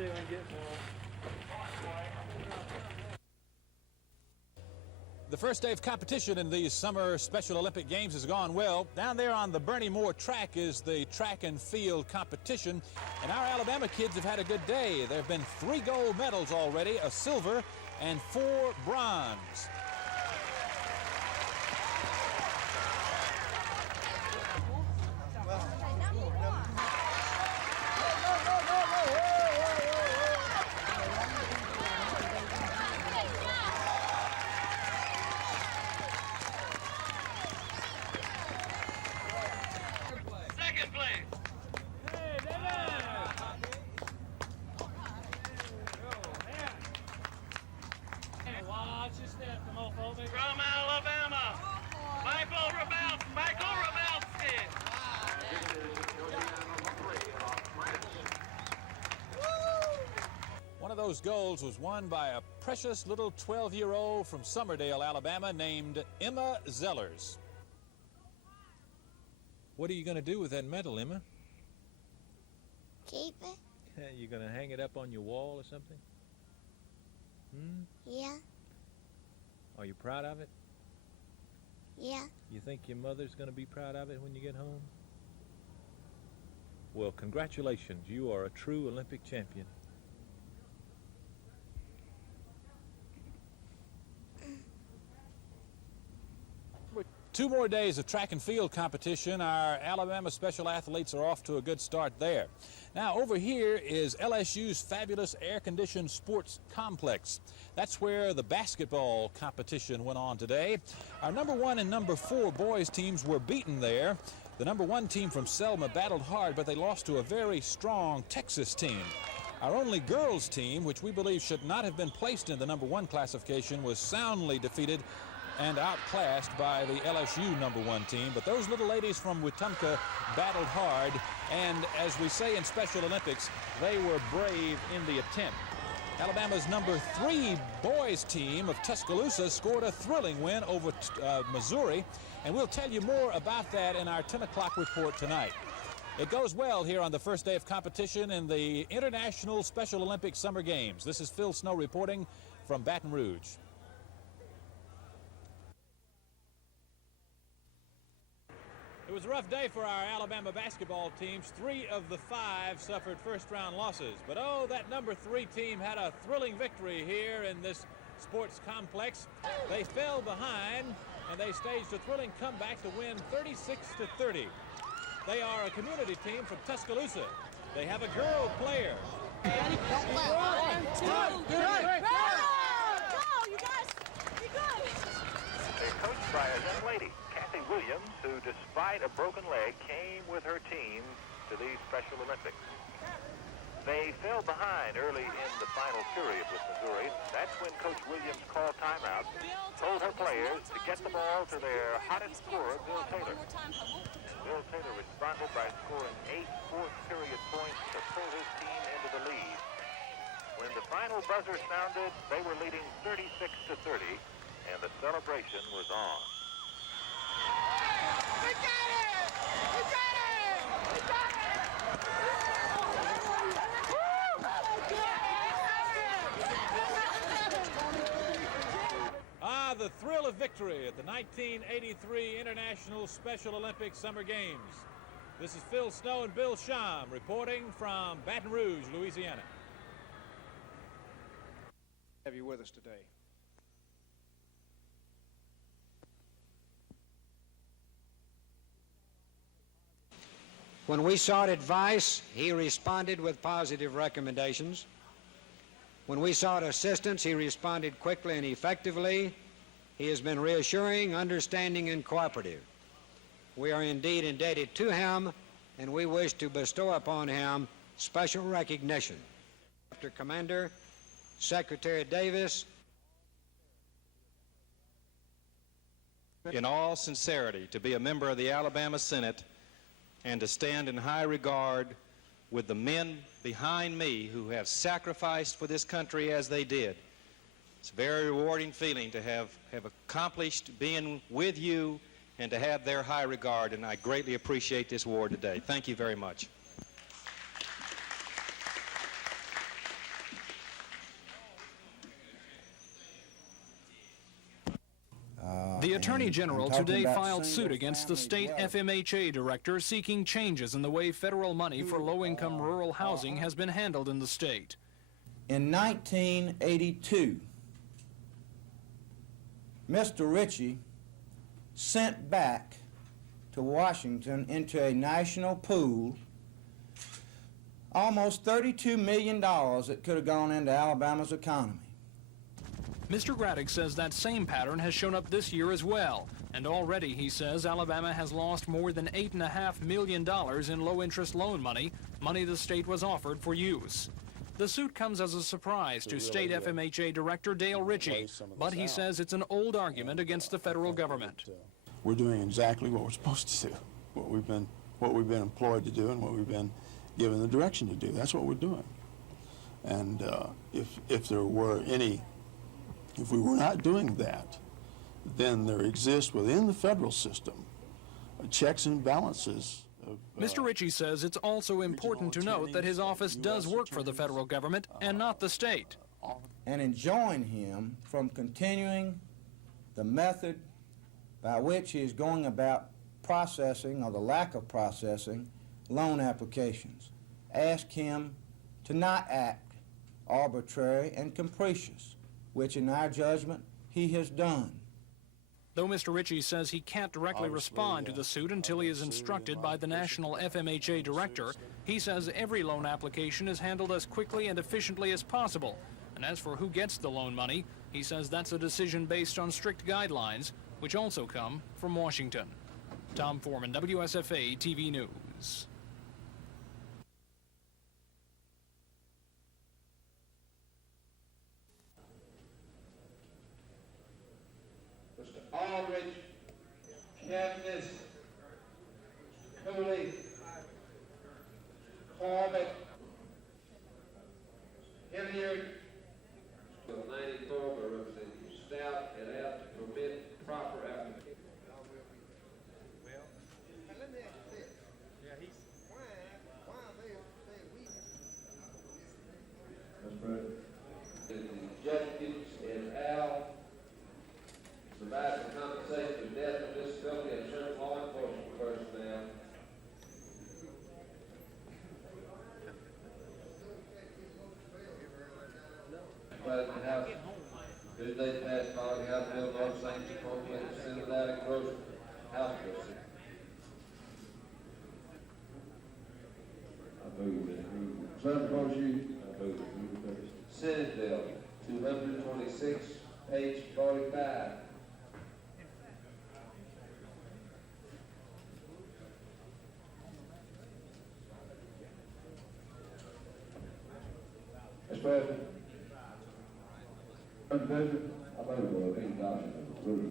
see if I can get more. The first day of competition in these summer Special Olympic Games has gone well. Down there on the Bernie Moore track is the track and field competition. And our Alabama kids have had a good day. There have been 3 gold medals already, a silver and 4 bronze. From Alabama, Michael Rabowski. One of those golds was won by a precious little 12-year-old from Summerdale, Alabama, named Emma Zellers. What are you going to do with that medal, Emma? Keep it. You going to hang it up on your wall or something? Yeah. Are you proud of it? Yeah. You think your mother's going to be proud of it when you get home? Well, congratulations. You are a true Olympic champion. Two more days of track and field competition. Our Alabama special athletes are off to a good start there. Now, over here is LSU's fabulous air-conditioned sports complex. That's where the basketball competition went on today. Our number 1 and number 4 boys teams were beaten there. The number 1 team from Selma battled hard, but they lost to a very strong Texas team. Our only girls team, which we believe should not have been placed in the number 1 classification, was soundly defeated and outclassed by the LSU number 1 team. But those little ladies from Wetumpka battled hard, and as we say in Special Olympics, they were brave in the attempt. Alabama's number 3 boys team of Tuscaloosa scored a thrilling win over Missouri, and we'll tell you more about that in our 10 o'clock report tonight. It goes well here on the first day of competition in the International Special Olympics Summer Games. This is Phil Snow reporting from Baton Rouge. It was a rough day for our Alabama basketball teams. 3 of the 5 suffered first-round losses. But, oh, that number 3 team had a thrilling victory here in this sports complex. They fell behind, and they staged a thrilling comeback to win 36-30. They are a community team from Tuscaloosa. They have a girl player. Ready? One, two, three. Go, you guys. Be good. They're coached by a young lady, Kathy Williams, who, despite a broken leg, came with her team to these Special Olympics. They fell behind early in the final period with Missouri. That's when Coach Williams called timeout, told her players to get the ball to their hottest scorer, Bill Taylor. Bill Taylor responded by scoring 8 fourth-period points to pull his team into the lead. When the final buzzer sounded, they were leading 36-30, and the celebration was on. We got it! We got it! We got it! The thrill of victory at the 1983 International Special Olympics Summer Games. This is Phil Snow and Bill Sham reporting from Baton Rouge, Louisiana. Have you with us today? When we sought advice, he responded with positive recommendations. When we sought assistance, he responded quickly and effectively. He has been reassuring, understanding, and cooperative. We are indeed indebted to him, and we wish to bestow upon him special recognition. After Commander Secretary Davis, in all sincerity, to be a member of the Alabama Senate and to stand in high regard with the men behind me who have sacrificed for this country as they did. It's a very rewarding feeling to have accomplished being with you and to have their high regard, and I greatly appreciate this award today. Thank you very much. The Attorney General today filed suit against the state FMHA director seeking changes in the way federal money for low-income rural housing has been handled in the state. In 1982, Mr. Ritchie sent back to Washington into a national pool almost $32 million that could have gone into Alabama's economy. Mr. Graddick says that same pattern has shown up this year as well. And already, he says, Alabama has lost more than $8.5 million in low-interest loan money the state was offered for use. The suit comes as a surprise to state FMHA Director Dale Ritchie, but he says it's an old argument against the federal government. We're doing exactly what we're supposed to do, what we've been employed to do and what we've been given the direction to do. That's what we're doing. And if we were not doing that, then there exists within the federal system checks and balances. Mr. Ritchie says it's also important to note that his office does work for the federal government and not the state. And enjoin him from continuing the method by which he is going about processing, or the lack of processing, loan applications. Ask him to not act arbitrary and capricious, which in our judgment he has done. Though Mr. Ritchie says he can't directly respond to the suit until he is instructed by the national FMHA director, he says every loan application is handled as quickly and efficiently as possible. And as for who gets the loan money, he says that's a decision based on strict guidelines, which also come from Washington. Tom Foreman, WSFA TV News. Aldridge, Kemnis, Cooley, Corbett, Hilliard. 94 by Representative Stout and out to permit proper application. The executives and Al provide for compensation of death and disability and certain law enforcement personnel. President House, Tuesday passed following House Bill No. Sanctions appropriate the Senate out of gross House Bill. I move that approval. Senate motion. I move approval. Senate Bill 226, page 45. Mr. President. Mr. President, I vote for the adoption of the approval.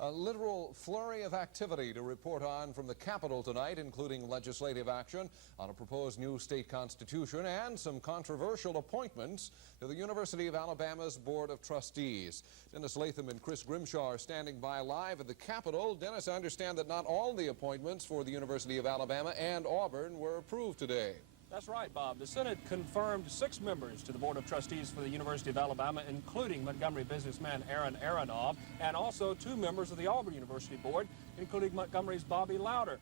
A literal flurry of activity to report on from the Capitol tonight, including legislative action on a proposed new state constitution and some controversial appointments to the University of Alabama's Board of Trustees. Dennis Latham and Chris Grimshaw are standing by live at the Capitol. Dennis, I understand that not all the appointments for the University of Alabama and Auburn were approved today. That's right, Bob. The Senate confirmed 6 members to the Board of Trustees for the University of Alabama, including Montgomery businessman Aaron Aronoff, and also 2 members of the Auburn University Board, including Montgomery's Bobby Lauder.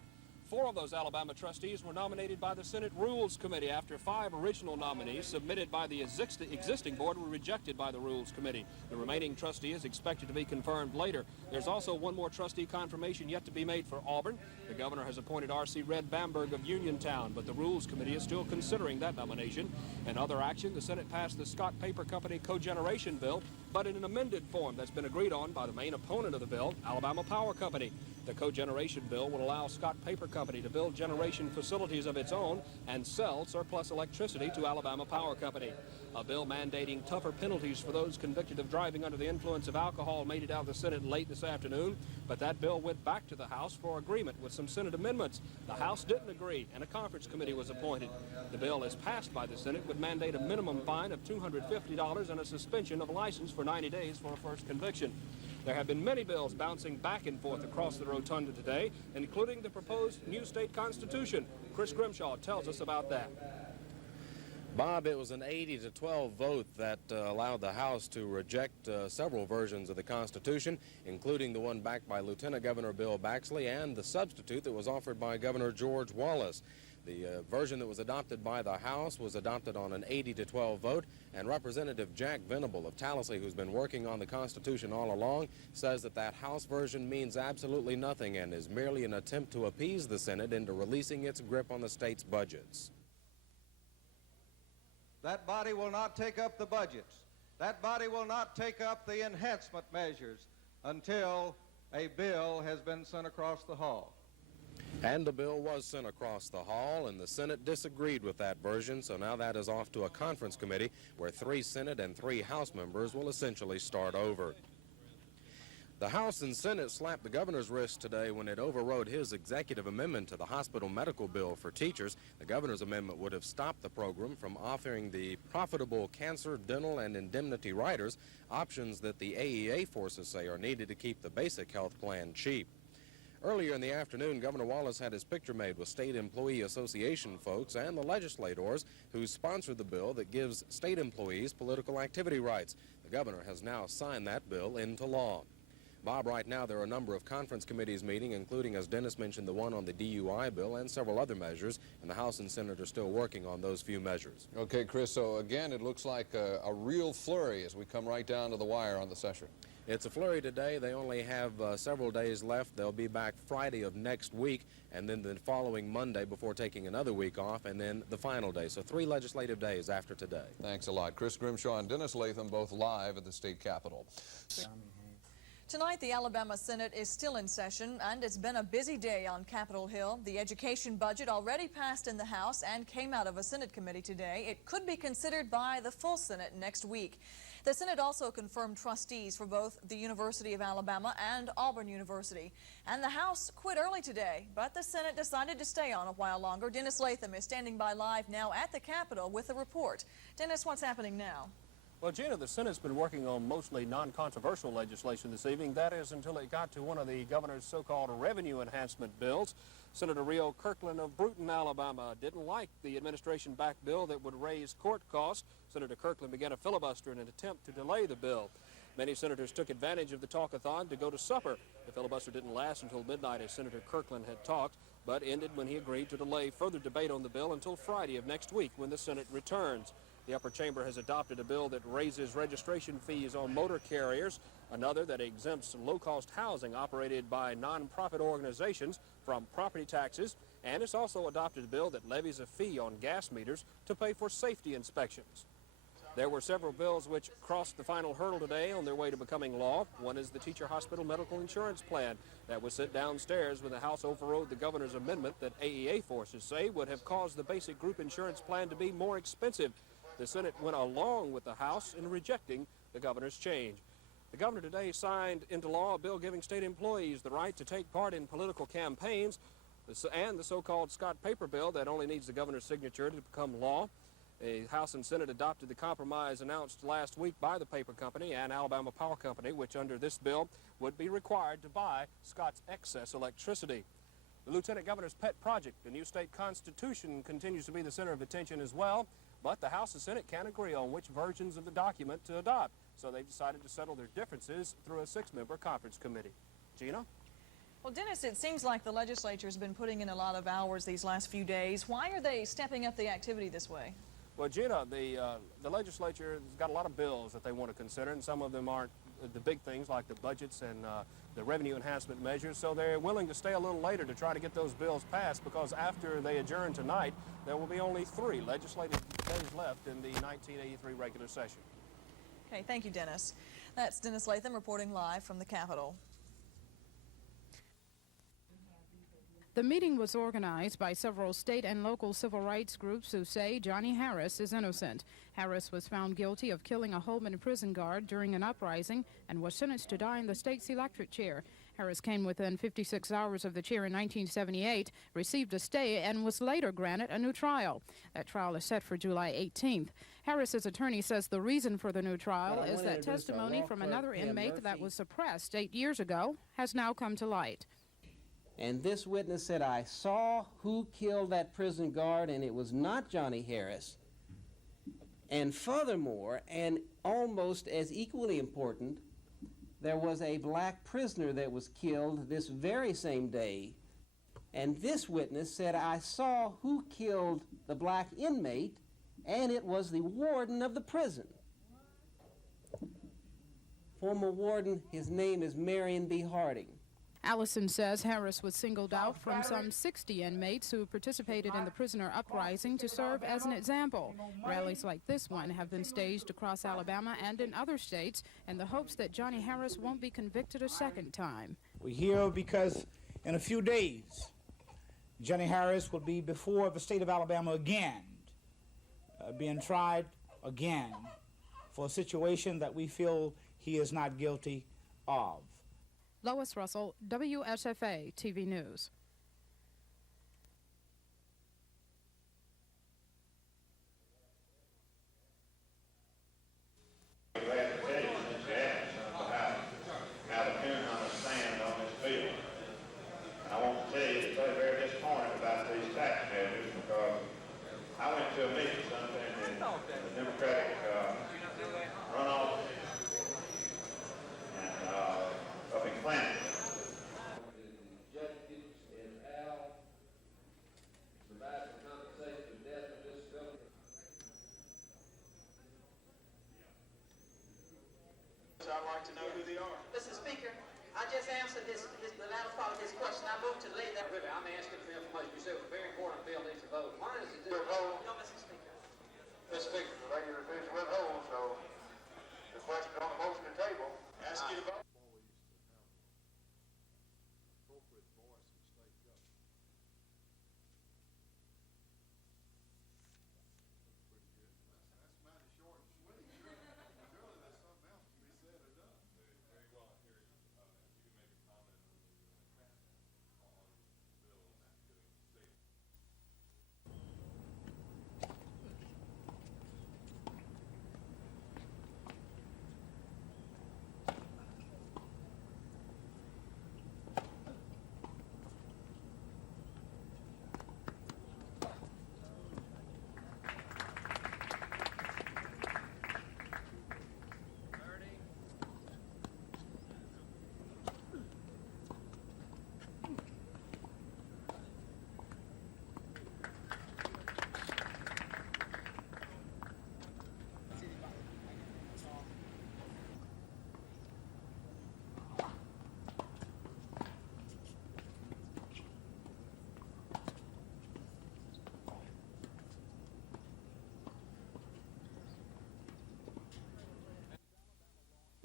4 of those Alabama trustees were nominated by the Senate Rules Committee after 5 original nominees submitted by the existing board were rejected by the Rules Committee. The remaining trustee is expected to be confirmed later. There's also 1 more trustee confirmation yet to be made for Auburn. The governor has appointed R.C. Red Bamberg of Uniontown, but the Rules Committee is still considering that nomination. In other action, the Senate passed the Scott Paper Company cogeneration bill, but in an amended form that's been agreed on by the main opponent of the bill, Alabama Power Company. The cogeneration bill will allow Scott Paper Company to build generation facilities of its own and sell surplus electricity to Alabama Power Company. A bill mandating tougher penalties for those convicted of driving under the influence of alcohol made it out of the Senate late this afternoon, but that bill went back to the House for agreement with some Senate amendments. The House didn't agree, and a conference committee was appointed. The bill, as passed by the Senate, would mandate a minimum fine of $250 and a suspension of license for 90 days for a first conviction. There have been many bills bouncing back and forth across the rotunda today, including the proposed new state constitution. Chris Grimshaw tells us about that. Bob, it was an 80-12 vote that allowed the House to reject several versions of the Constitution, including the one backed by Lieutenant Governor Bill Baxley and the substitute that was offered by Governor George Wallace. The version that was adopted by the House was adopted on an 80-12 vote, and Representative Jack Venable of Tallahassee, who's been working on the Constitution all along, says that that House version means absolutely nothing and is merely an attempt to appease the Senate into releasing its grip on the state's budgets. That body will not take up the budgets. That body will not take up the enhancement measures until a bill has been sent across the hall. And the bill was sent across the hall, and the Senate disagreed with that version, so now that is off to a conference committee where 3 Senate and 3 House members will essentially start over. The House and Senate slapped the governor's wrist today when it overrode his executive amendment to the hospital medical bill for teachers. The governor's amendment would have stopped the program from offering the profitable cancer, dental, and indemnity riders options that the AEA forces say are needed to keep the basic health plan cheap. Earlier in the afternoon, Governor Wallace had his picture made with State Employee Association folks and the legislators who sponsored the bill that gives state employees political activity rights. The governor has now signed that bill into law. Bob, right now there are a number of conference committees meeting, including, as Dennis mentioned, the one on the DUI bill and several other measures, and the House and Senate are still working on those few measures. Okay, Chris, so again, it looks like a real flurry as we come right down to the wire on the session. It's a flurry today. They only have several days left. They'll be back Friday of next week, and then the following Monday before taking another week off, and then the final day. So 3 legislative days after today. Thanks a lot. Chris Grimshaw and Dennis Latham both live at the state capitol. Tonight, the Alabama Senate is still in session, and it's been a busy day on Capitol Hill. The education budget already passed in the House and came out of a Senate committee today. It could be considered by the full Senate next week. The Senate also confirmed trustees for both the University of Alabama and Auburn University. And the House quit early today, but the Senate decided to stay on a while longer. Dennis Latham is standing by live now at the Capitol with a report. Dennis, what's happening now? Well, Gina, the Senate's been working on mostly non-controversial legislation this evening. That is until it got to one of the governor's so-called revenue enhancement bills. Senator Rio Kirkland of Bruton, Alabama, didn't like the administration-backed bill that would raise court costs. Senator Kirkland began a filibuster in an attempt to delay the bill. Many senators took advantage of the talkathon to go to supper. The filibuster didn't last until midnight, as Senator Kirkland had talked, but ended when he agreed to delay further debate on the bill until Friday of next week when the Senate returns. The upper chamber has adopted a bill that raises registration fees on motor carriers, another that exempts low-cost housing operated by nonprofit organizations from property taxes, and it's also adopted a bill that levies a fee on gas meters to pay for safety inspections. There were several bills which crossed the final hurdle today on their way to becoming law. One is the Teacher Hospital Medical Insurance Plan that was sent downstairs when the House overrode the governor's amendment that AEA forces say would have caused the basic group insurance plan to be more expensive. The Senate went along with the House in rejecting the governor's change. The governor today signed into law a bill giving state employees the right to take part in political campaigns, and the so-called Scott Paper bill that only needs the governor's signature to become law. The House and Senate adopted the compromise announced last week by the paper company and Alabama Power Company, which under this bill would be required to buy Scott's excess electricity. The Lieutenant Governor's pet project, the new state constitution, continues to be the center of attention as well. But the House and Senate can't agree on which versions of the document to adopt, so they've decided to settle their differences through a 6-member conference committee. Gina? Well, Dennis, it seems like the legislature's been putting in a lot of hours these last few days. Why are they stepping up the activity this way? Well, Gina, the legislature has got a lot of bills that they want to consider, and some of them aren't the big things like the budgets and the revenue enhancement measures, so they're willing to stay a little later to try to get those bills passed, because after they adjourn tonight, there will be only 3 legislative days left in the 1983 regular session. Okay, thank you, Dennis. That's Dennis Latham reporting live from the Capitol. The meeting was organized by several state and local civil rights groups who say Johnny Harris is innocent. Harris was found guilty of killing a Holman prison guard during an uprising and was sentenced to die in the state's electric chair. Harris came within 56 hours of the chair in 1978, received a stay, and was later granted a new trial. That trial is set for July 18th. Harris's attorney says the reason for the new trial is that testimony from another inmate that was suppressed 8 years ago has now come to light. And this witness said, I saw who killed that prison guard, and it was not Johnny Harris. And furthermore, and almost as equally important, there was a black prisoner that was killed this very same day. And this witness said, I saw who killed the black inmate, and it was the warden of the prison. Former warden, his name is Marion B. Harding. Allison says Harris was singled out from some 60 inmates who participated in the prisoner uprising to serve as an example. Rallies like this one have been staged across Alabama and in other states in the hopes that Johnny Harris won't be convicted a second time. We're here because in a few days, Johnny Harris will be before the state of Alabama again, being tried again for a situation that we feel he is not guilty of. Lois Russell, WSFA TV News. I'd like to know who they are. Mr. Speaker, I just answered the last part of his question. I moved to lay that. I'm asking for information. You said it was a very important bill needs to vote. Why is it withhold? No, Mr. Speaker. Mr. Speaker, the regular official withhold, so the question on the motion to table. Ask you to vote.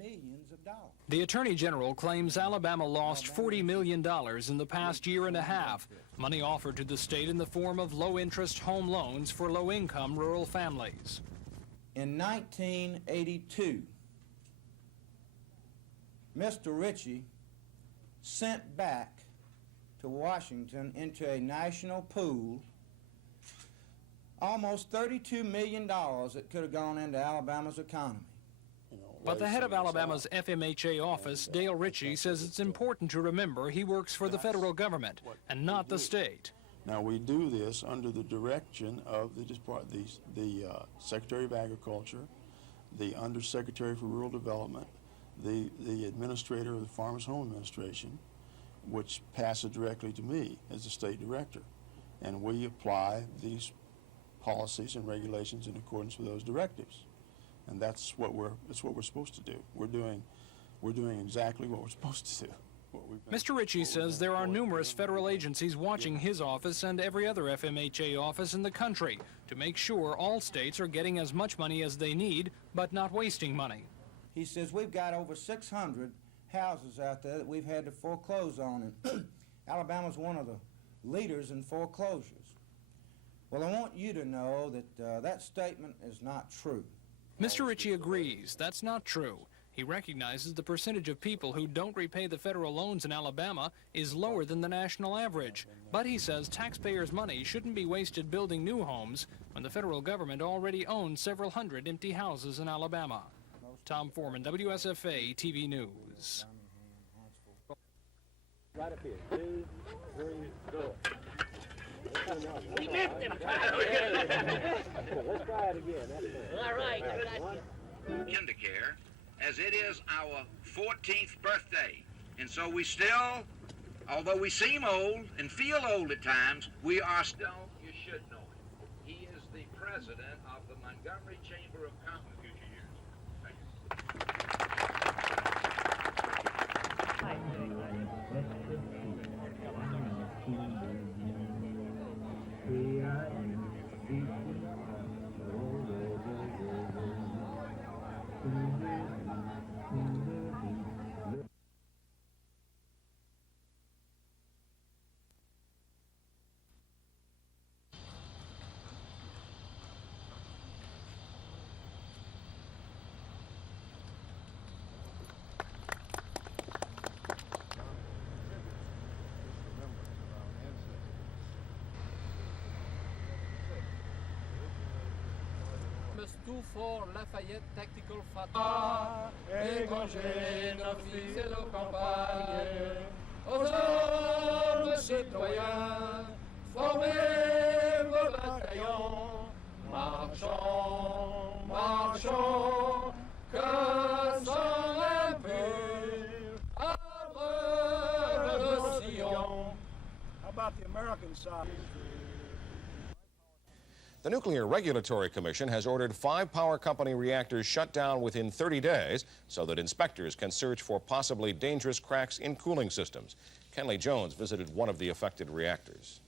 Millions of dollars. The Attorney General claims Alabama lost $40 million in the past year and a half, money offered to the state in the form of low-interest home loans for low-income rural families. In 1982, Mr. Ritchie sent back to Washington into a national pool almost $32 million that could have gone into Alabama's economy. But the head of Alabama's FMHA office, Dale Ritchie, says it's important to remember he works for the federal government and not the state. Now, we do this under the direction of the Secretary of Agriculture, the Undersecretary for Rural Development, the Administrator of the Farmers Home Administration, which passes directly to me as the State Director. And we apply these policies and regulations in accordance with those directives. And that's what we're supposed to do. We're doing exactly what we're supposed to do. Mr. Ritchie says there are numerous federal agencies watching his office and every other FMHA office in the country to make sure all states are getting as much money as they need, but not wasting money. He says we've got over 600 houses out there that we've had to foreclose on, and Alabama's one of the leaders in foreclosures. Well, I want you to know that that statement is not true. Mr. Ritchie agrees that's not true. He recognizes the percentage of people who don't repay the federal loans in Alabama is lower than the national average. But he says taxpayers' money shouldn't be wasted building new homes when the federal government already owns several hundred empty houses in Alabama. Tom Foreman, WSFA TV News. Right up here. 2, 3, go. We missed him. Let's try it again. All right. Kindercare, as it is our 14th birthday. And so we still, although we seem old and feel old at times, we are still, you should know him. He is the president of the Montgomery Chamber of Commerce. Future years. Thank Tout fort Lafayette Tactical Fatal égorger nos fils et nos campagnes aux hommes citoyens formez vos bataillons marchons, marchons que sans l'impur arbre de Sion. How about the American side? The Nuclear Regulatory Commission has ordered 5 power company reactors shut down within 30 days so that inspectors can search for possibly dangerous cracks in cooling systems. Kenley Jones visited one of the affected reactors.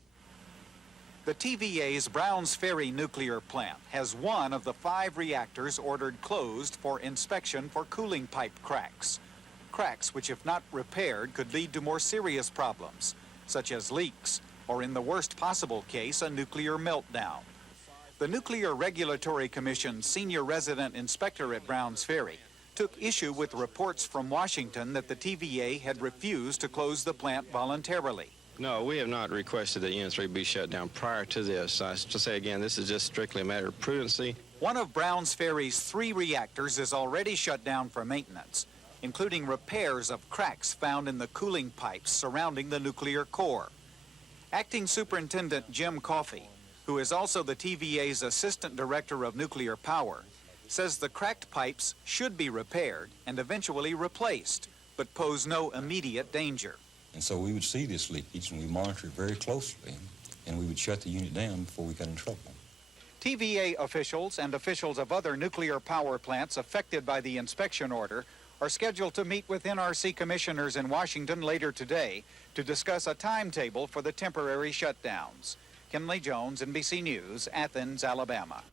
The TVA's Browns Ferry nuclear plant has one of the 5 reactors ordered closed for inspection for cooling pipe cracks. Cracks which, if not repaired, could lead to more serious problems, such as leaks, or in the worst possible case, a nuclear meltdown. The Nuclear Regulatory Commission's senior resident inspector at Browns Ferry took issue with reports from Washington that the TVA had refused to close the plant voluntarily. No, we have not requested that Unit 3 be shut down prior to this. To say again, this is just strictly a matter of prudency. One of Browns Ferry's 3 reactors is already shut down for maintenance, including repairs of cracks found in the cooling pipes surrounding the nuclear core. Acting Superintendent Jim Coffey, who is also the TVA's Assistant Director of Nuclear Power, says the cracked pipes should be repaired and eventually replaced, but pose no immediate danger. And so we would see this leakage and we monitor it very closely, and we would shut the unit down before we got in trouble. TVA officials and officials of other nuclear power plants affected by the inspection order are scheduled to meet with NRC commissioners in Washington later today to discuss a timetable for the temporary shutdowns. Kenley Jones, NBC News, Athens, Alabama.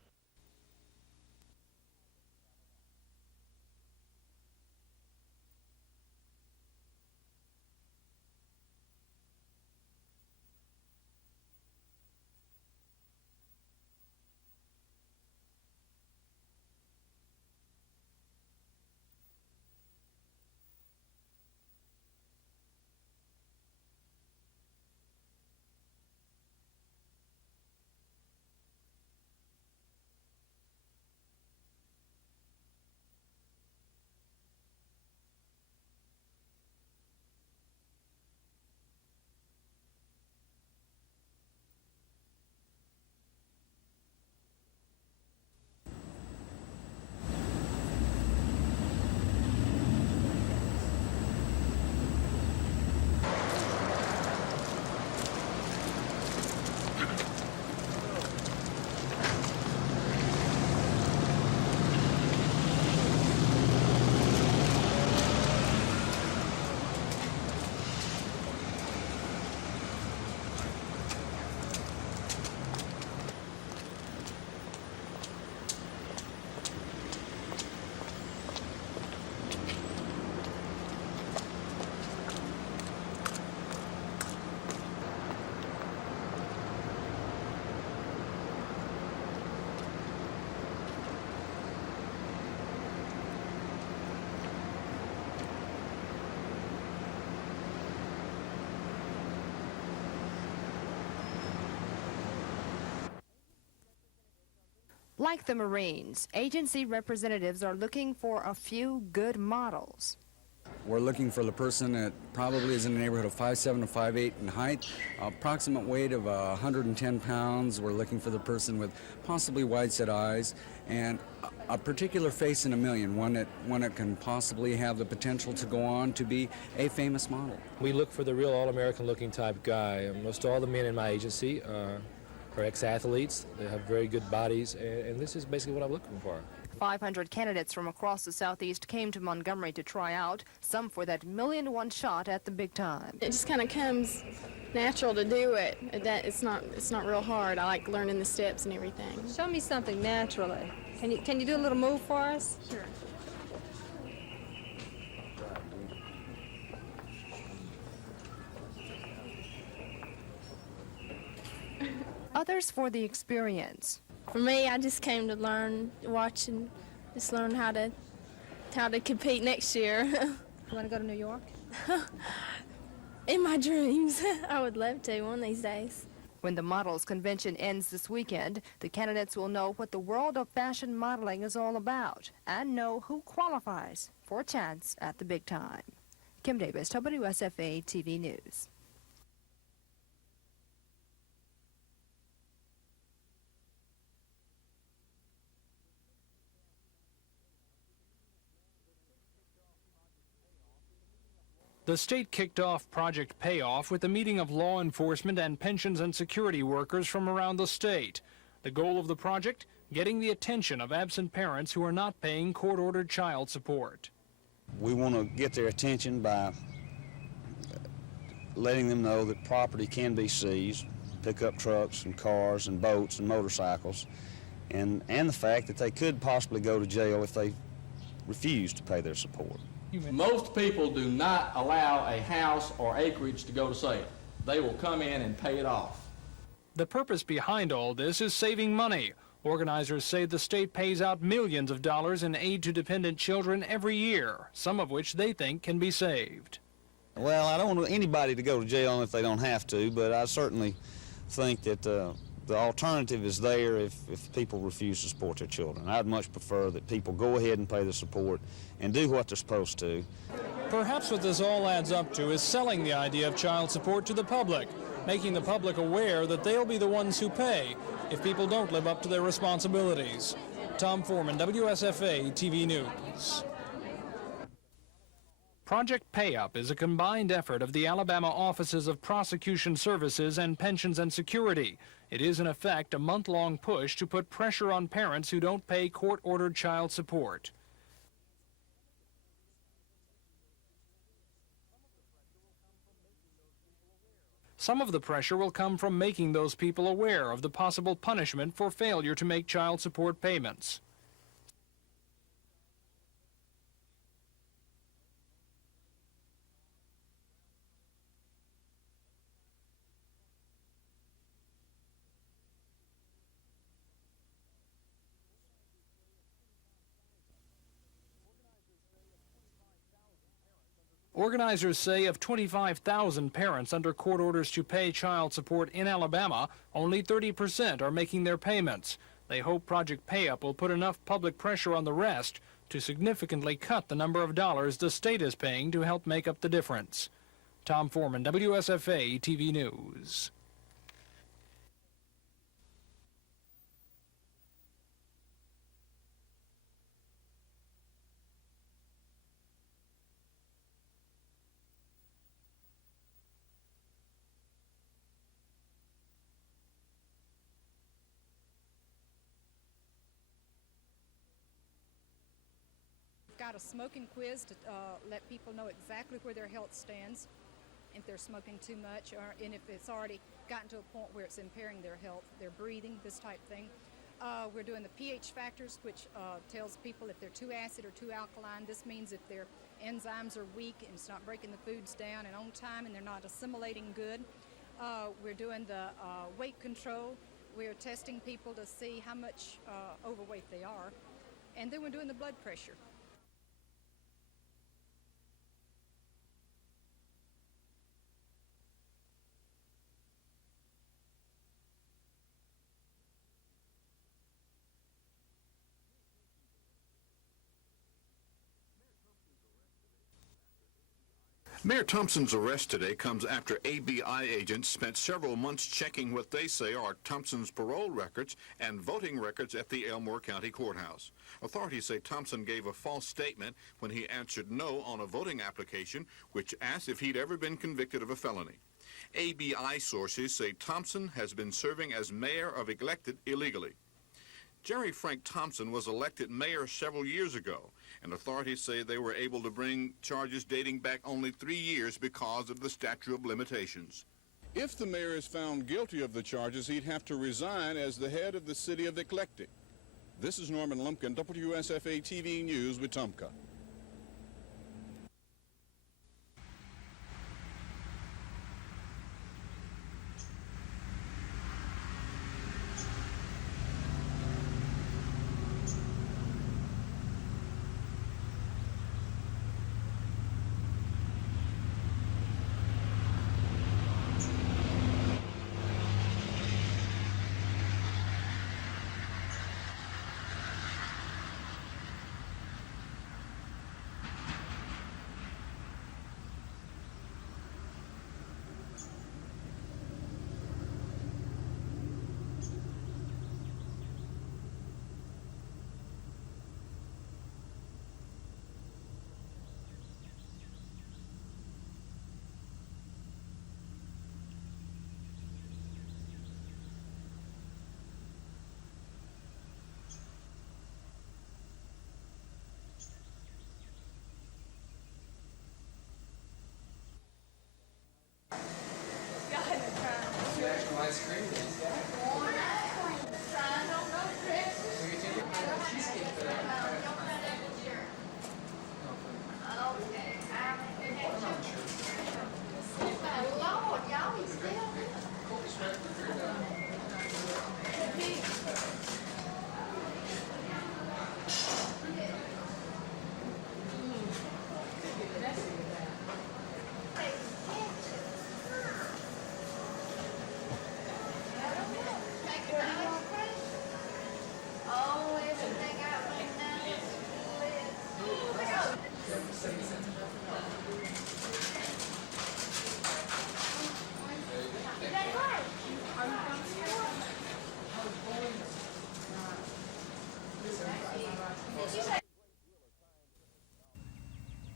Like the Marines, agency representatives are looking for a few good models. We're looking for the person that probably is in the neighborhood of 5'7" to 5'8" in height, approximate weight of 110 pounds. We're looking for the person with possibly wide-set eyes and a particular face in a million, one that can possibly have the potential to go on to be a famous model. We look for the real all-American looking type guy. Most all the men in my agency are ex-athletes. They have very good bodies, and this is basically what I'm looking for. 500 candidates from across the Southeast came to Montgomery to try out, some for that million-to-one shot at the big time. It just kind of comes natural to do it. It's not real hard. I like learning the steps and everything. Show me something naturally. Can you do a little move for us? Sure. Others for the experience. For me, I just came to watch and just learn how to compete next year. You want to go to New York? In my dreams. I would love to one of these days. When the models convention ends this weekend, the candidates will know what the world of fashion modeling is all about and know who qualifies for a chance at the big time. Kim Davis, WSFA TV News. The state kicked off Project Payoff with a meeting of law enforcement and pensions and security workers from around the state. The goal of the project, getting the attention of absent parents who are not paying court-ordered child support. We want to get their attention by letting them know that property can be seized, pickup trucks and cars and boats and motorcycles, and the fact that they could possibly go to jail if they refuse to pay their support. Most people do not allow a house or acreage to go to sale. They will come in and pay it off. The purpose behind all this is saving money. Organizers say the state pays out millions of dollars in aid to dependent children every year, some of which they think can be saved. Well, I don't want anybody to go to jail if they don't have to, but I certainly think that the alternative is there if people refuse to support their children. I'd much prefer that people go ahead and pay the support and do what they're supposed to. Perhaps what this all adds up to is selling the idea of child support to the public, making the public aware that they'll be the ones who pay if people don't live up to their responsibilities. Tom Foreman, WSFA TV News. Project Pay-Up is a combined effort of the Alabama Offices of Prosecution Services and Pensions and Security. It is, in effect, a month-long push to put pressure on parents who don't pay court-ordered child support. Some of the pressure will come from making those people aware of the possible punishment for failure to make child support payments. Organizers say of 25,000 parents under court orders to pay child support in Alabama, only 30% are making their payments. They hope Project Pay-Up will put enough public pressure on the rest to significantly cut the number of dollars the state is paying to help make up the difference. Tom Foreman, WSFA TV News. Got a smoking quiz to let people know exactly where their health stands, if they're smoking too much, and if it's already gotten to a point where it's impairing their health, their breathing, this type thing. We're doing the pH factors, which tells people if they're too acid or too alkaline. This means if their enzymes are weak and it's not breaking the foods down and on time and they're not assimilating good. We're doing the weight control. We're testing people to see how much overweight they are. And then we're doing the blood pressure. Mayor Thompson's arrest today comes after ABI agents spent several months checking what they say are Thompson's parole records and voting records at the Elmore County Courthouse. Authorities say Thompson gave a false statement when he answered no on a voting application which asked if he'd ever been convicted of a felony. ABI sources say Thompson has been serving as mayor of elected illegally. Jerry Frank Thompson was elected mayor several years ago, and authorities say they were able to bring charges dating back only 3 years because of the statute of limitations. If the mayor is found guilty of the charges, he'd have to resign as the head of the city of Eclectic. This is Norman Lumpkin, WSFA TV News, Wetumpka.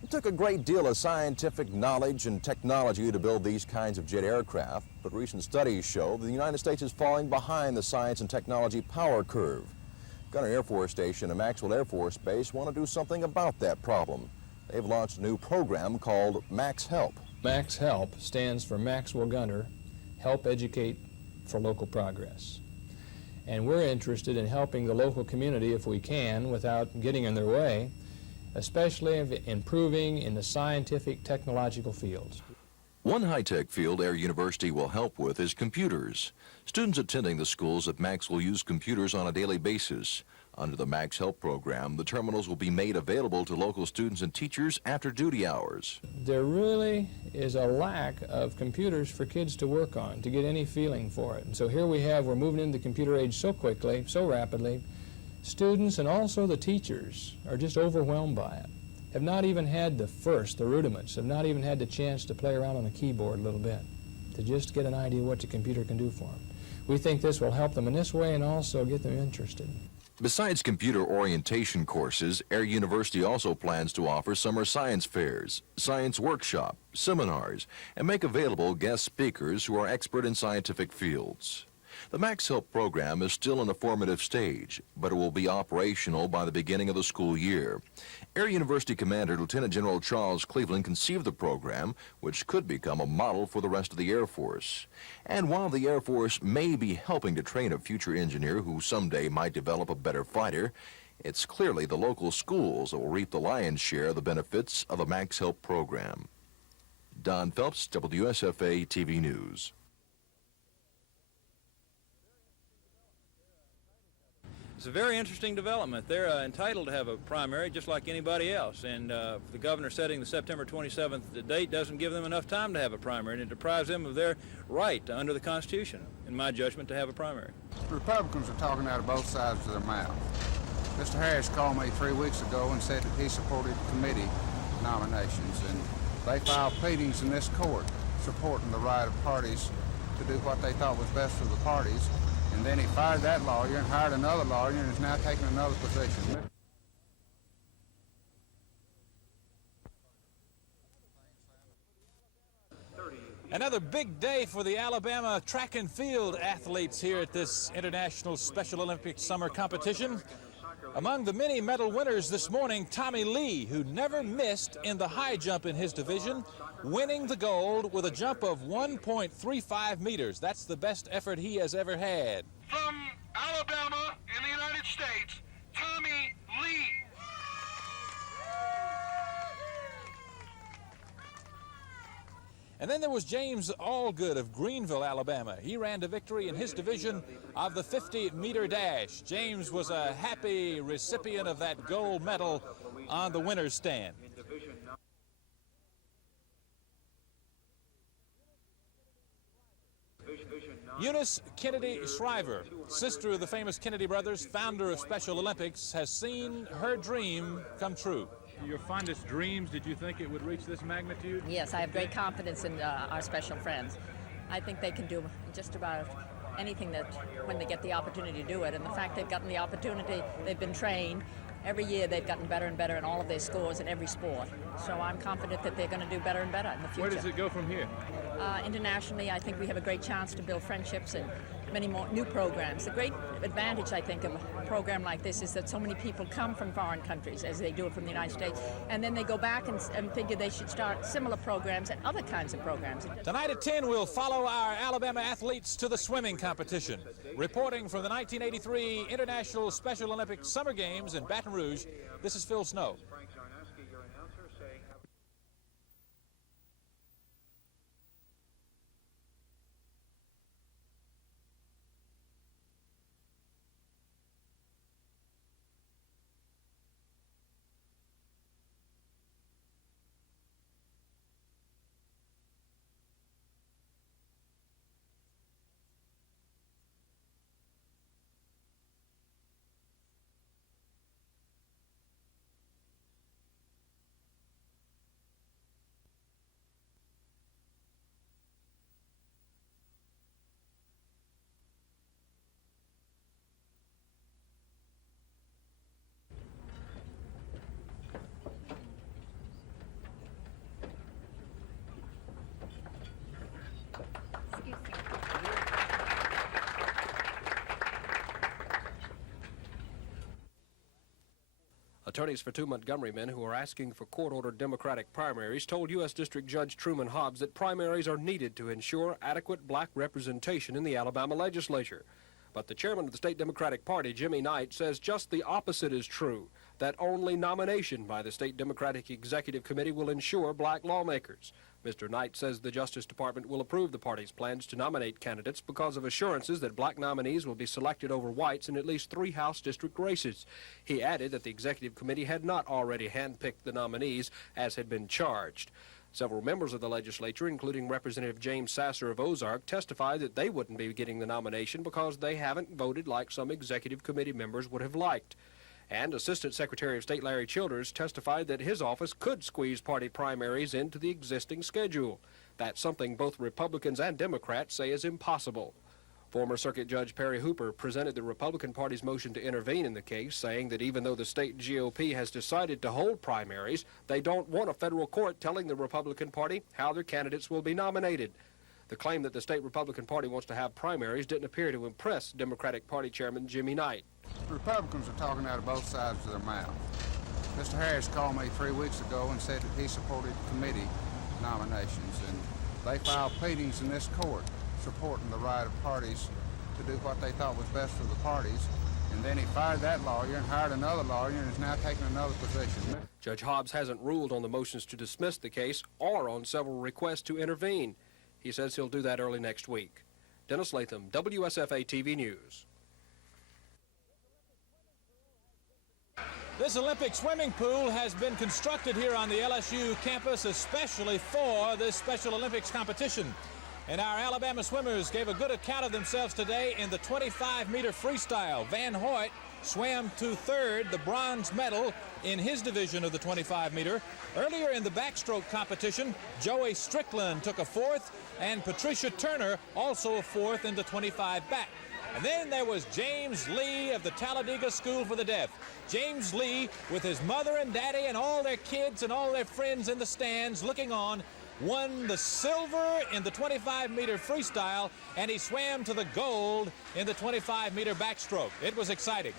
It took a great deal of scientific knowledge and technology to build these kinds of jet aircraft, but recent studies show that the United States is falling behind the science and technology power curve. Gunner Air Force Station and Maxwell Air Force Base want to do something about that problem. They've launched a new program called Max Help. Max Help stands for Maxwell Gunner, Help Educate for Local Progress. And we're interested in helping the local community if we can without getting in their way, especially improving in the scientific technological fields. One high-tech field Air University will help with is computers. Students attending the schools at Max will use computers on a daily basis. Under the Max Help program, the terminals will be made available to local students and teachers after duty hours. There really is a lack of computers for kids to work on, to get any feeling for it. And so here we're moving into the computer age so quickly, so rapidly. Students and also the teachers are just overwhelmed by it. Have not even had the rudiments, have not even had the chance to play around on the keyboard a little bit, to just get an idea what the computer can do for them. We think this will help them in this way and also get them interested. Besides computer orientation courses, Air University also plans to offer summer science fairs, science workshop, seminars, and make available guest speakers who are expert in scientific fields. The Max Help program is still in a formative stage, but it will be operational by the beginning of the school year. Air University Commander Lieutenant General Charles Cleveland conceived the program, which could become a model for the rest of the Air Force. And while the Air Force may be helping to train a future engineer who someday might develop a better fighter, it's clearly the local schools that will reap the lion's share of the benefits of the Max Help program. Don Phelps, WSFA TV News. It's a very interesting development. They're entitled to have a primary just like anybody else, and the governor setting the September 27th date doesn't give them enough time to have a primary, and it deprives them of their right under the Constitution, in my judgment, to have a primary. Republicans are talking out of both sides of their mouth. Mr. Harris called me 3 weeks ago and said that he supported committee nominations, and They filed pleadings in this court supporting the right of parties to do what they thought was best for the parties. And then he fired that lawyer and hired another lawyer and is now taking another position. Another big day for the Alabama track and field athletes here at this International Special Olympics Summer Competition. Among the many medal winners this morning, Tommy Lee, who never missed in the high jump in his division, winning the gold with a jump of 1.35 meters. That's the best effort he has ever had. From Alabama in the United States, Tommy Lee. And then there was James Allgood of Greenville, Alabama. He ran to victory in his division of the 50-meter dash. James was a happy recipient of that gold medal on the winner's stand. Eunice Kennedy Shriver, sister of the famous Kennedy brothers, founder of Special Olympics, has seen her dream come true. Your fondest dreams, did you think it would reach this magnitude? Yes, I have great confidence in our special friends. I think they can do just about anything that when they get the opportunity to do it. And the fact they've gotten the opportunity, they've been trained. Every year they've gotten better and better in all of their scores in every sport. So I'm confident that they're going to do better and better in the future. Where does it go from here? Internationally, I think we have a great chance to build friendships and many more new programs. The great advantage, I think, of a program like this is that so many people come from foreign countries, as they do it from the United States, and then they go back and figure they should start similar programs and other kinds of programs. Tonight at 10, we'll follow our Alabama athletes to the swimming competition. Reporting from the 1983 International Special Olympics Summer Games in Baton Rouge, this is Phil Snow. Attorneys for two Montgomery men who are asking for court-ordered Democratic primaries told U.S. District Judge Truman Hobbs that primaries are needed to ensure adequate black representation in the Alabama legislature. But the chairman of the state Democratic Party, Jimmy Knight, says just the opposite is true, that only nomination by the state Democratic Executive Committee will ensure black lawmakers. Mr. Knight says the Justice Department will approve the party's plans to nominate candidates because of assurances that black nominees will be selected over whites in at least 3 House district races. He added that the Executive Committee had not already handpicked the nominees as had been charged. Several members of the legislature, including Representative James Sasser of Ozark, testified that they wouldn't be getting the nomination because they haven't voted like some Executive Committee members would have liked. And Assistant Secretary of State Larry Childers testified that his office could squeeze party primaries into the existing schedule. That's something both Republicans and Democrats say is impossible. Former Circuit Judge Perry Hooper presented the Republican Party's motion to intervene in the case, saying that even though the state GOP has decided to hold primaries, they don't want a federal court telling the Republican Party how their candidates will be nominated. The claim that the state Republican Party wants to have primaries didn't appear to impress Democratic Party Chairman Jimmy Knight. Republicans are talking out of both sides of their mouth. Mr. Harris called me 3 weeks ago and said that he supported committee nominations, and they filed pleadings in this court supporting the right of parties to do what they thought was best for the parties. And then he fired that lawyer and hired another lawyer and is now taking another position. Judge Hobbs hasn't ruled on the motions to dismiss the case or on several requests to intervene. He says he'll do that early next week. Dennis Latham, WSFA TV News. This Olympic swimming pool has been constructed here on the LSU campus especially for this Special Olympics competition. And our Alabama swimmers gave a good account of themselves today in the 25-meter freestyle. Van Hoyt swam to third, the bronze medal in his division of the 25-meter. Earlier in the backstroke competition, Joey Strickland took a fourth, and Patricia Turner also a fourth in the 25 back. And then there was James Lee of the Talladega School for the Deaf. James Lee, with his mother and daddy and all their kids and all their friends in the stands looking on, won the silver in the 25-meter freestyle, and he swam to the gold in the 25-meter backstroke. It was exciting.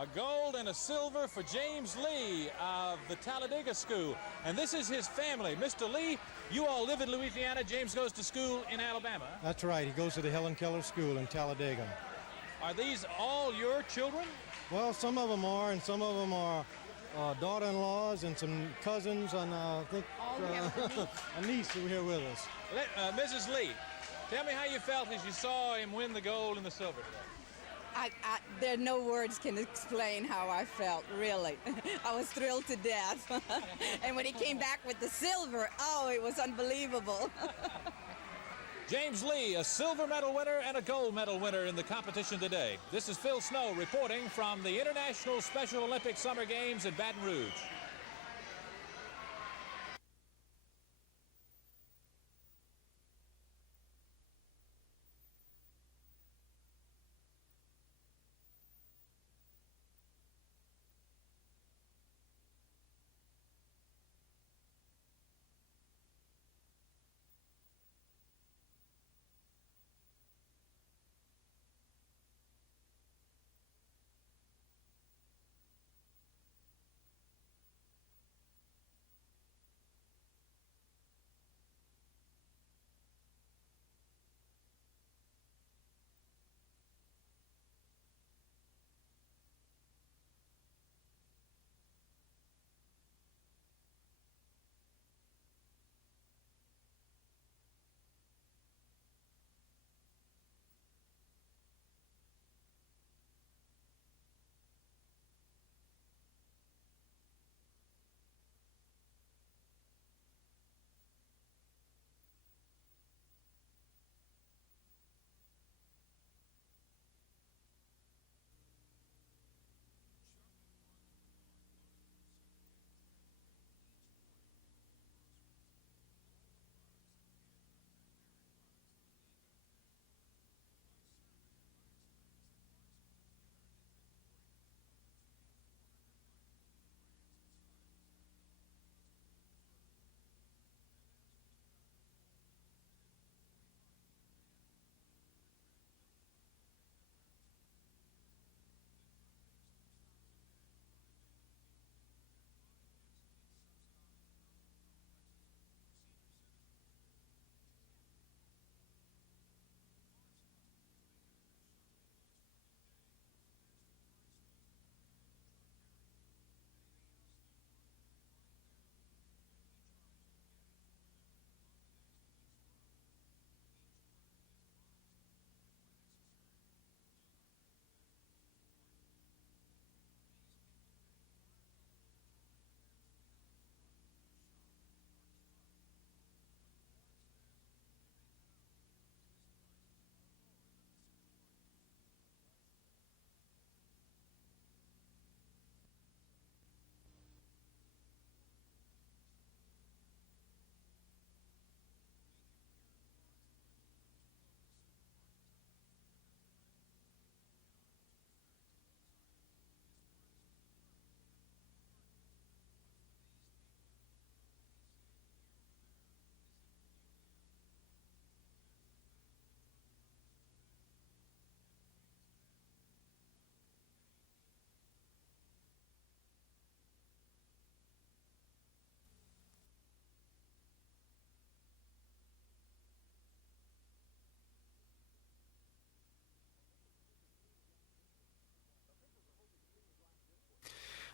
A gold and a silver for James Lee of the Talladega School. And this is his family. Mr. Lee, you all live in Louisiana. James goes to school in Alabama. That's right. He goes to the Helen Keller School in Talladega. Are these all your children? Well, some of them are, and some of them are daughter-in-laws and some cousins, and I think a niece who are here with us. Mrs. Lee, tell me how you felt as you saw him win the gold and the silver today. There are no words can explain how I felt, really. I was thrilled to death. And when he came back with the silver, oh, it was unbelievable. James Lee, a silver medal winner and a gold medal winner in the competition today. This is Phil Snow reporting from the International Special Olympics Summer Games in Baton Rouge.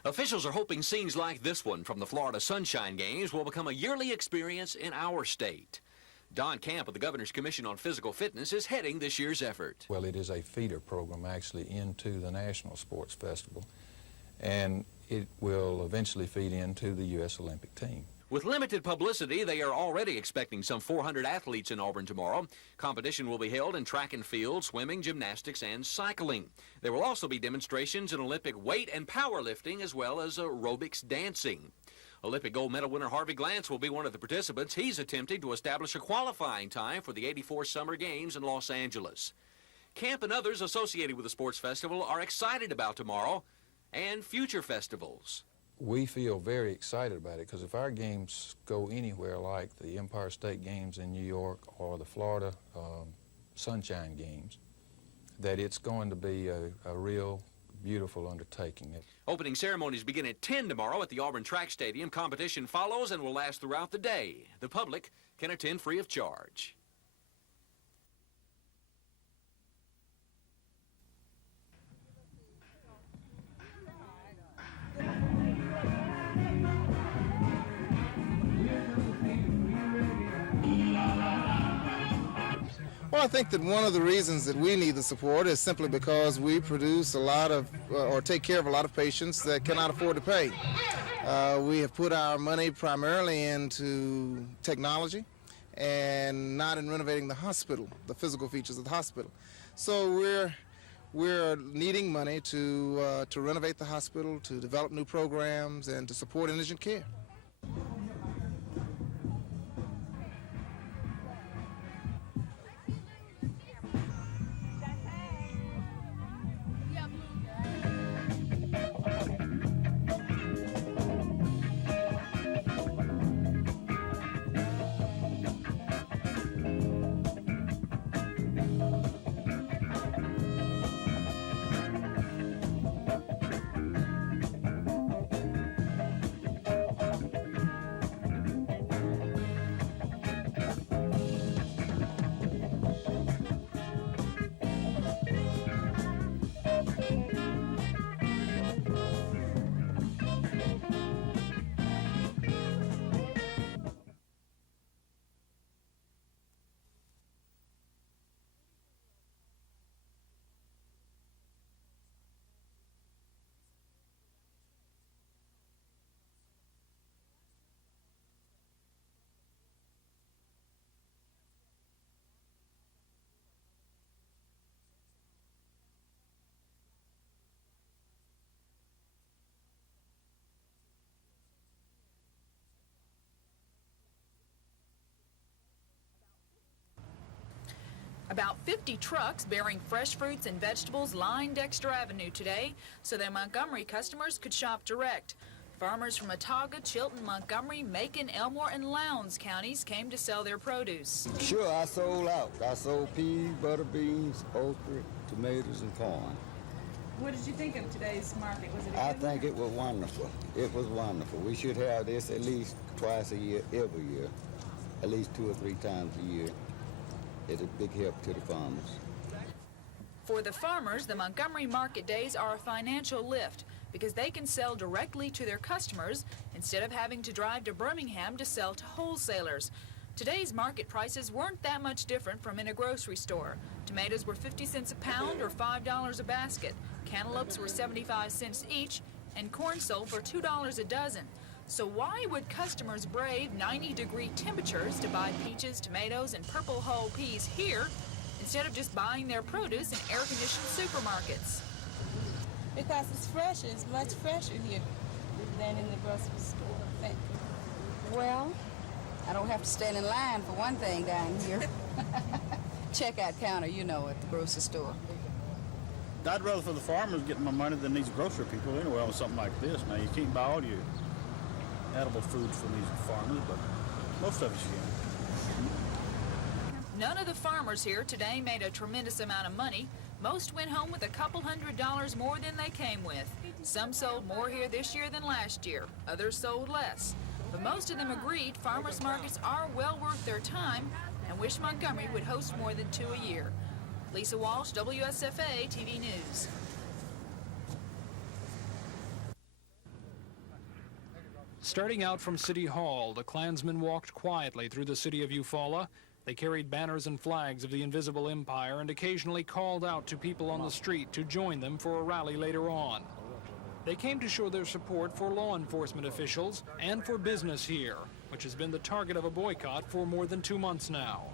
Officials are hoping scenes like this one from the Florida Sunshine Games will become a yearly experience in our state. Don Camp of the Governor's Commission on Physical Fitness is heading this year's effort. Well, it is a feeder program actually into the National Sports Festival. and it will eventually feed into the U.S. Olympic team. With limited publicity, they are already expecting some 400 athletes in Auburn tomorrow. Competition will be held in track and field, swimming, gymnastics, and cycling. There will also be demonstrations in Olympic weight and powerlifting, as well as aerobics dancing. Olympic gold medal winner Harvey Glantz will be one of the participants. He's attempting to establish a qualifying time for the '84 Summer Games in Los Angeles. Camp and others associated with the sports festival are excited about tomorrow and future festivals. We feel very excited about it because if our games go anywhere like the Empire State Games in New York or the Florida Sunshine Games, that it's going to be a real beautiful undertaking. Opening ceremonies begin at 10 tomorrow at the Auburn Track Stadium. Competition follows and will last throughout the day. The public can attend free of charge. Well, I think that one of the reasons that we need the support is simply because we produce a lot of, or take care of a lot of patients that cannot afford to pay. We have put our money primarily into technology and not in renovating the hospital, the physical features of the hospital. So we're needing money to renovate the hospital, to develop new programs, and to support indigent care. About 50 trucks bearing fresh fruits and vegetables lined Dexter Avenue today so that Montgomery customers could shop direct. Farmers from Autauga, Chilton, Montgomery, Macon, Elmore, and Lowndes counties came to sell their produce. Sure, I sold out. I sold peas, butter beans, okra, tomatoes, and corn. What did you think of today's market? Was it I think it was wonderful. It was wonderful. We should have this at least twice a year, every year, at least 2 or 3 times a year. It's a big help to the farmers. For the farmers, the Montgomery market days are a financial lift because they can sell directly to their customers instead of having to drive to Birmingham to sell to wholesalers. Today's market prices weren't that much different from in a grocery store. Tomatoes were 50 cents a pound or $5 a basket. Cantaloupes were 75 cents each, and corn sold for $2 a dozen. So why would customers brave 90-degree temperatures to buy peaches, tomatoes, and purple hull peas here instead of just buying their produce in air-conditioned supermarkets? Because it's fresher. It's much fresher here than in the grocery store. Well, I don't have to stand in line for one thing down here. Checkout counter, you know, at the grocery store. I'd rather for the farmers getting my money than these grocery people anyway on something like this. Now, you can't buy all your edible foods from these farmers, but most of us can. None of the farmers here today made a tremendous amount of money. Most went home with a couple $100 more than they came with. Some sold more here this year than last year. Others sold less. But most of them agreed farmers markets are well worth their time and wish Montgomery would host more than 2 a year. Lisa Walsh, WSFA TV News. Starting out from City Hall, the Klansmen walked quietly through the city of Eufaula. They carried banners and flags of the invisible empire and occasionally called out to people on the street to join them for a rally later on. They came to show their support for law enforcement officials and for business here, which has been the target of a boycott for more than 2 months now.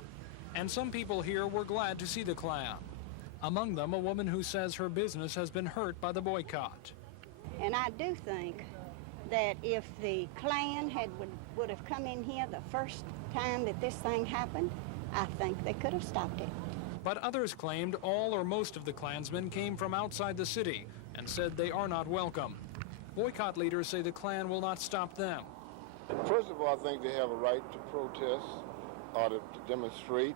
And some people here were glad to see the Klan. Among them, a woman who says her business has been hurt by the boycott. And I do think that if the Klan would have come in here the first time that this thing happened, I think they could have stopped it. But others claimed all or most of the Klansmen came from outside the city and said they are not welcome. Boycott leaders say the Klan will not stop them. First of all, I think they have a right to protest or to demonstrate.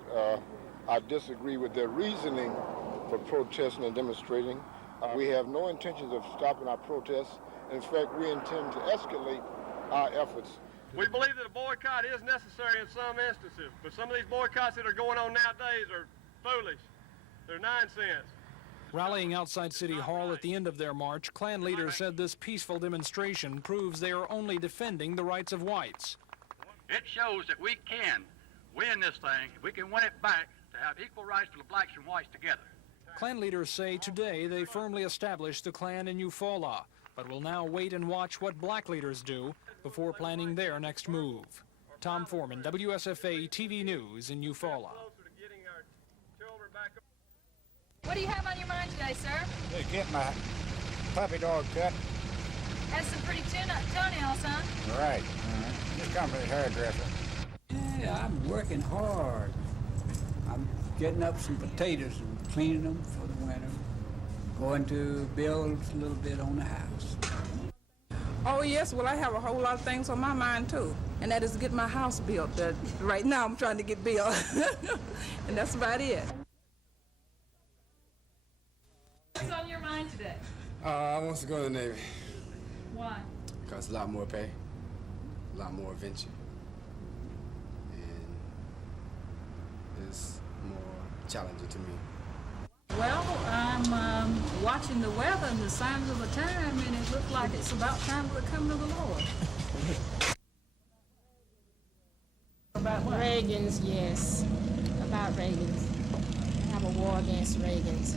I disagree with their reasoning for protesting and demonstrating. We have no intentions of stopping our protests. In fact, we intend to escalate our efforts. We believe that a boycott is necessary in some instances, but some of these boycotts that are going on nowadays are foolish. They're nonsense. Rallying outside City Hall at the end of their march, Klan leaders said this peaceful demonstration proves they are only defending the rights of whites. It shows that we can win this thing. We can win it back to have equal rights for the blacks and whites together. Klan leaders say today they firmly established the Klan in Eufaula, but will now wait and watch what black leaders do before planning their next move. Tom Foreman, WSFA TV News in Eufaula. What do you have on your mind today, sir? Just get my puppy dog cut. Has some pretty toenails, huh? Right. Just come for the hairdresser. Yeah, I'm working hard. I'm getting up some potatoes and cleaning them for the winter. Going to build a little bit on the house. Oh, yes. Well, I have a whole lot of things on my mind, too. And that is to get my house built. Right now, I'm trying to get built. And that's about it. What's on your mind today? I want to go to the Navy. Why? Because a lot more pay, a lot more adventure, and it's more challenging to me. Well, I'm watching the weather and the signs of the time, and it looks like it's about time for the coming of the Lord. About what? Reagan's, yes. About Reagan's. I have a war against Reagan's.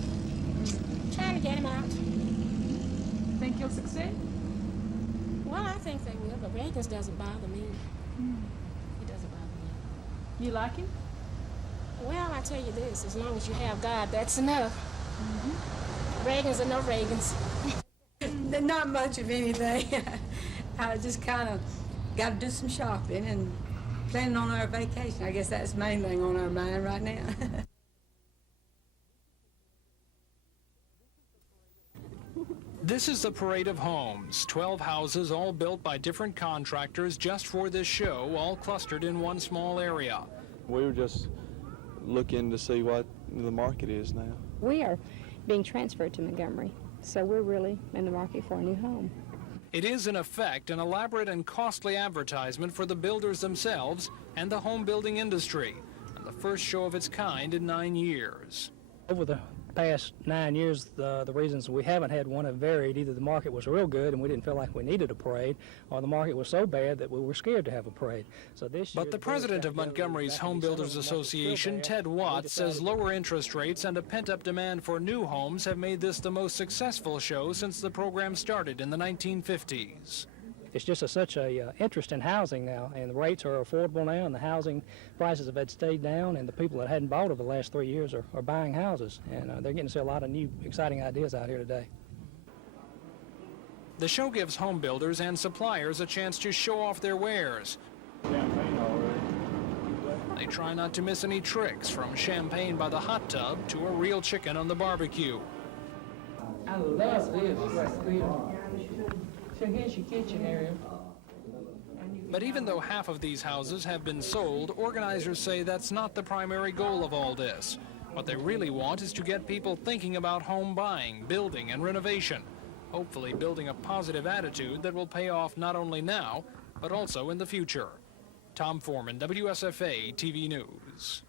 Trying to get him out. Think you'll succeed? Well, I think they will, but Reagan's doesn't bother me. He doesn't bother me. You like him? Well, I tell you this, as long as you have God, that's enough. Reagan's or no Reagan's. Not much of anything. I just kind of got to do some shopping and planning on our vacation. I guess that's the main thing on our mind right now. This is the parade of homes, 12 houses all built by different contractors just for this show, all clustered in one small area. We were just looking to see what the market is now. We are being transferred to Montgomery, so we're really in the market for a new home. It is, in effect, an elaborate and costly advertisement for the builders themselves and the home building industry, and the first show of its kind in 9 years. Over the past 9 years, the reasons we haven't had one have varied. Either the market was real good and we didn't feel like we needed a parade, or the market was so bad that we were scared to have a parade. So this year, but the president of Montgomery's Home Builders Association, Ted Watts, says lower interest rates and a pent-up demand for new homes have made this the most successful show since the program started in the 1950s. It's just such a interest in housing now, and the rates are affordable now, and the housing prices have stayed down, and the people that hadn't bought over the last 3 years are buying houses, and they're getting to see a lot of new, exciting ideas out here today. The show gives home builders and suppliers a chance to show off their wares. They try not to miss any tricks, from champagne by the hot tub to a real chicken on the barbecue. I love this. So here's your kitchen area. But even though half of these houses have been sold, organizers say that's not the primary goal of all this. What they really want is to get people thinking about home buying, building, and renovation, hopefully building a positive attitude that will pay off not only now, but also in the future. Tom Foreman, WSFA TV News.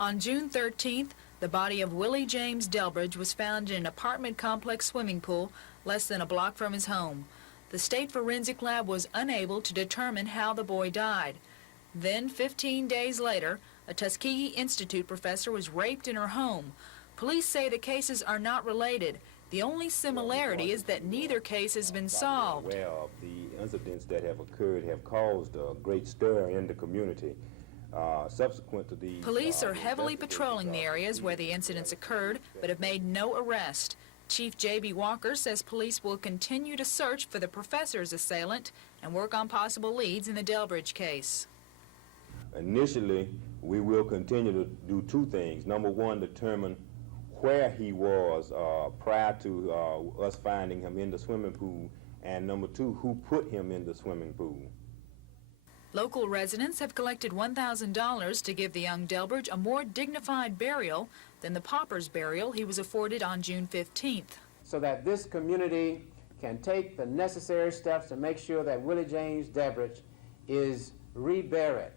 On June 13th, the body of Willie James Delbridge was found in an apartment complex swimming pool less than a block from his home. The state forensic lab was unable to determine how the boy died. Then, 15 days later, a Tuskegee Institute professor was raped in her home. Police say the cases are not related. The only similarity is that neither case has been solved. Well, the incidents that have occurred have caused a great stir in the community. Subsequent to these, police are heavily patrolling the areas where the incidents occurred, but have made no arrest. Chief J.B. Walker says police will continue to search for the professor's assailant and work on possible leads in the Delbridge case. Initially, we will continue to do two things. Number one, determine where he was prior to us finding him in the swimming pool, and number two, who put him in the swimming pool. Local residents have collected $1,000 to give the young Delbridge a more dignified burial than the pauper's burial he was afforded on June 15th. So that this community can take the necessary steps to make sure that Willie James Delbridge is reburied,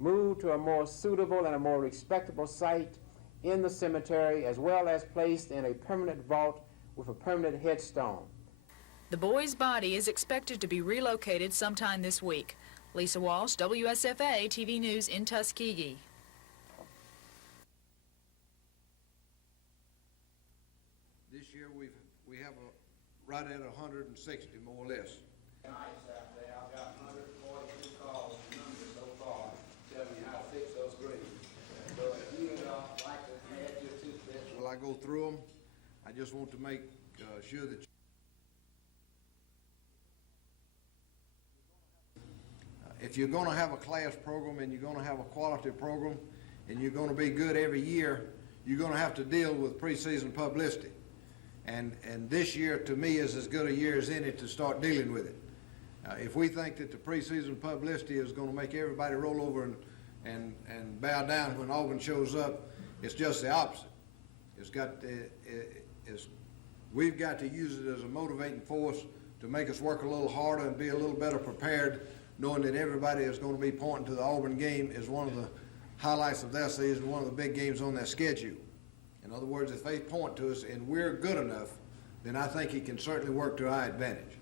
moved to a more suitable and a more respectable site in the cemetery, as well as placed in a permanent vault with a permanent headstone. The boy's body is expected to be relocated sometime this week. Lisa Walsh, WSFA TV News in Tuskegee. This year we have right at 160 more or less. Nights out there, I've got 142 calls so far telling me how to fix those greens. So if you like to add your 2 cents. Well, I go through them. I just want to make sure that if you're going to have a class program and you're going to have a quality program and you're going to be good every year, you're going to have to deal with preseason publicity. And this year, to me, is as good a year as any to start dealing with it. If we think that the preseason publicity is going to make everybody roll over and bow down when Auburn shows up, it's just the opposite. We've got to use it as a motivating force to make us work a little harder and be a little better prepared, knowing that everybody is going to be pointing to the Auburn game as one of the highlights of their season, one of the big games on their schedule. In other words, if they point to us and we're good enough, then I think it can certainly work to our advantage.